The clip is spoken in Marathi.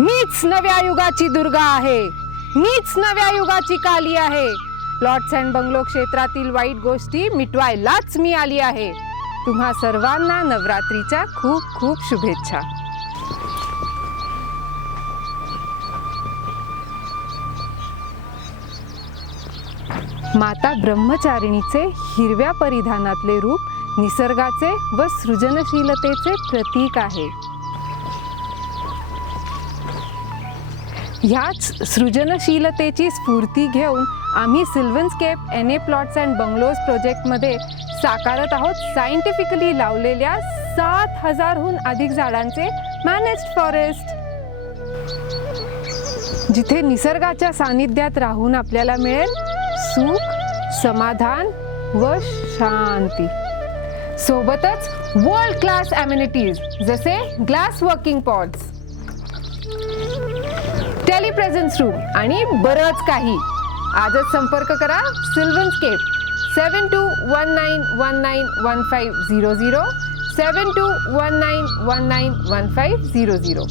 मीच नव्या युगाची दुर्गा आहे, मीच नव्या युगाची काली आहे. प्लॉट्स अँड बंगलो क्षेत्रातील वाईट गोष्टी मिटवायलाच मी आली आहे. तुम्हा सर्वांना नवरात्रीच्या खूप खूप शुभेच्छा. माता ब्रह्मचारिणीचे हिरव्या परिधानातले रूप निसर्गाचे व सृजनशीलतेचे प्रतीक आहे. ह्याच सृजनशीलतेची स्फूर्ती घेऊन आम्ही सिल्वनस्केप NA प्लॉट्स अँड बंगलोज प्रोजेक्टमध्ये साकारत आहोत सायंटिफिकली लावलेल्या 7,000हून अधिक झाडांचे मॅनेज्ड फॉरेस्ट, जिथे निसर्गाच्या सानिध्यात राहून आपल्याला मिळेल सुख, समाधान व शांती. सोबतच वर्ल्ड क्लास ॲम्युनिटीज जसे ग्लास वर्किंग पॉट्स, टेलिप्रेझन्स रूम आणि बरंच काही. आजच संपर्क करा सिल्वनस्केप 7219191500 7219191500.